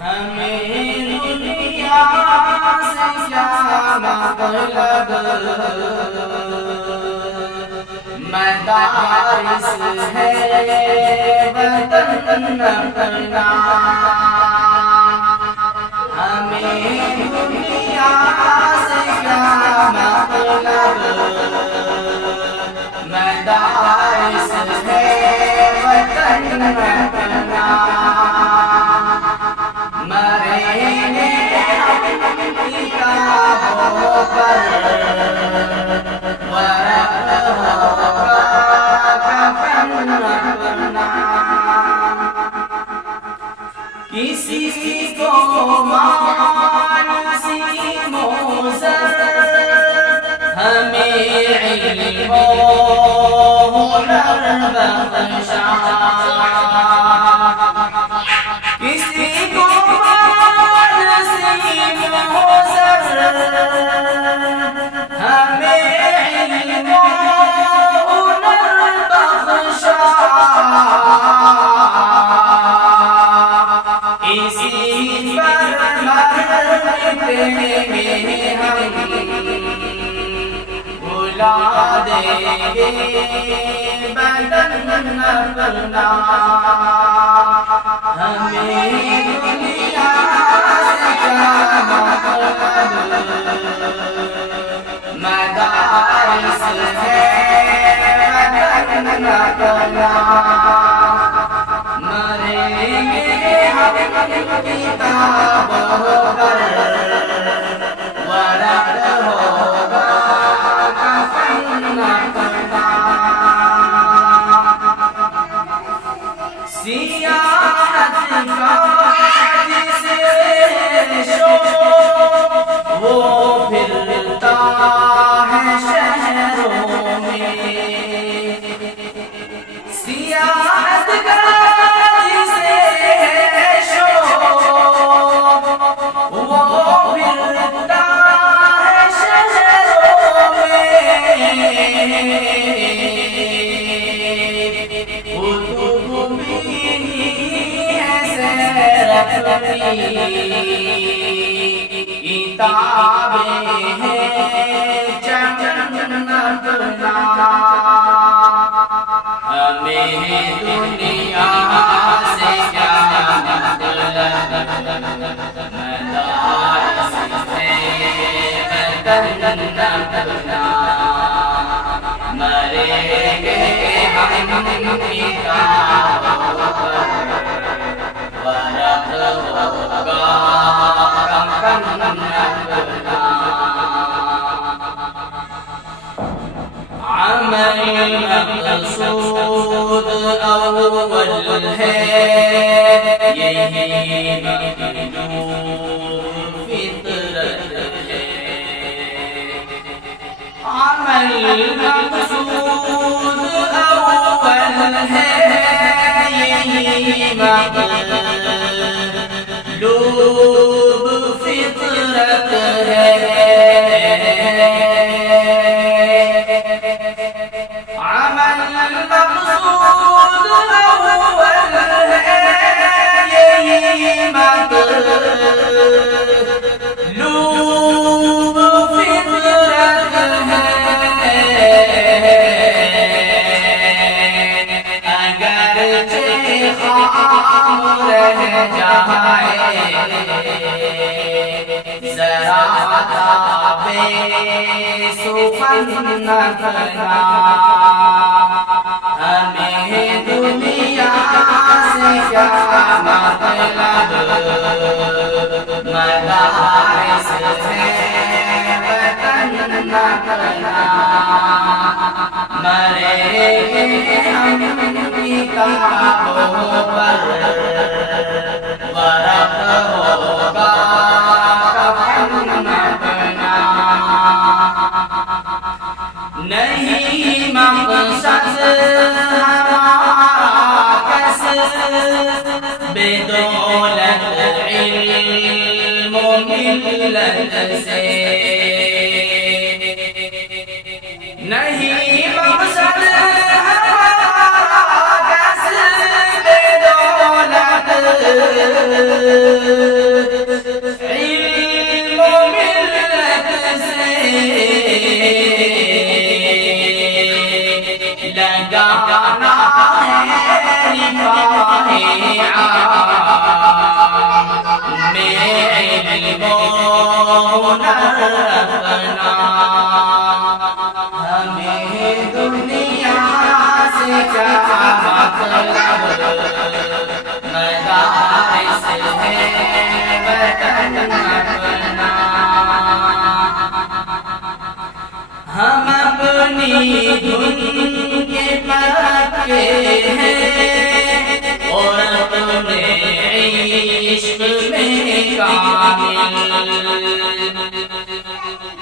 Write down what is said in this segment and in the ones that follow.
ہمیں دنیا سے کیا مطلب، مدارس ہے وطن اپنا، ہمیں دنیا سے کیا مطلب، مدارس ہے وطن اپنا، مریں گے ہم کتابوں پر، ورق ہوگا کفن اپنا، کسی کو مانسی موزر، ہمیں علم و ہنر بخشا، کسی کو مانسی موزر، ہمیں علم و ہنر بخشا، اسی پر مرتے ہیں ہم، بلا دیں گے بدن اپنا، ہمیں دنیا سے کیا مطلب، مدارس ہے وطن اپنا، مریں گے ہم کتابوں پر، ورق ہوگا کفن اپنا، سیاحت کا جسے شوق، وہ پھرتا ہے شہروں میں، سیاحت کا جسے شوق، وہ پھرتا ہے شہروں میں، کتابیں ہیں چمن اپنا، ہمیں دنیا سے کیا مطلب، مدارس ہے وطن اپنا، مریں گے ہم کتابوں پر، ورق ہوگا کفن اپنا، عمل مقصود اول ہے یہی مطلوب فطرت ہے، عمل مقصود اول ہے یہی مطلوب فطرت ہے، عمل مقصود اول ہے یہی مطلوب فطرت ہے، اگرچہ خام رہ جائے ذرا تابے سخن اپنا، ہمیں دنیا سے کیا مطلب، مدارس ہے وطن اپنا، مریں گے ہم کتابوں پر، ورق ہوگا کفن اپنا، نہیں مقصد ہمارا کسب دولت علم و ملت سے، نہیں مقصد ہمارا کسب دولت ہم اپنی دھن کے پکے ہیں اور اپنے عشق میں کامل.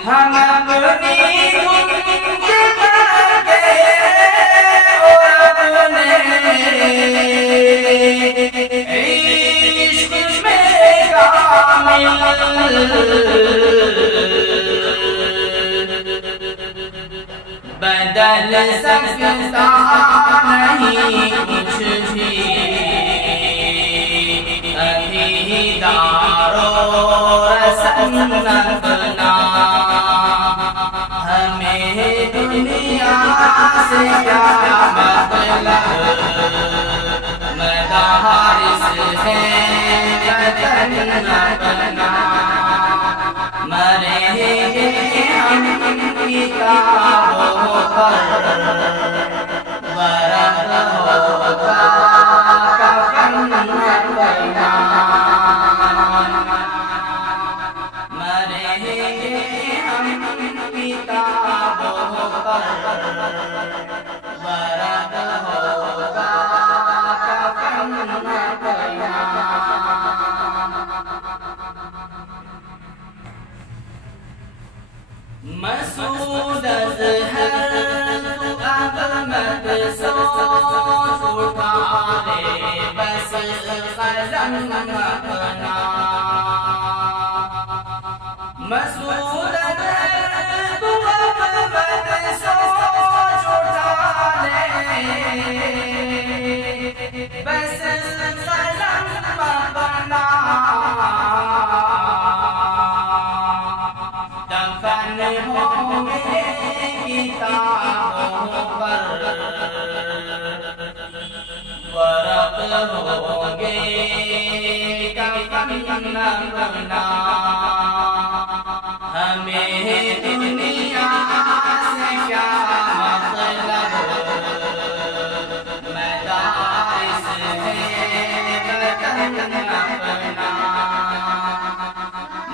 ہم اپنی دھن کے پکے ہیں اور اپنے عشق میں کامل. بدل سکتا نہیں کچھ بھی ابھی دارو رسم اپنا. ہمیں دنیا سے کیا مطلب مدارس ہے وطن اپنا. مریں گے ہم کتابوں پر ورق ہوگا کفن اپنا. مریں گے ہم کتابوں پر ورق ہوگا کفن اپنا. مسعود اظہر تو اب مت سوچ اٹھا لے بس قلم اپنا. مسعود اظہر تو اب مت سوچ اٹھا لے بس قلم اپنا. دفن ہوں گے کتابوں پر ورق ہوں گے کفن اپنا. ہمیں دنیا سے کیا مطلب مدارس ہے وطن اپنا.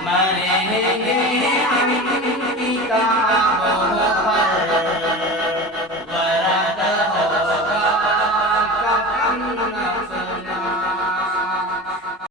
مریں گے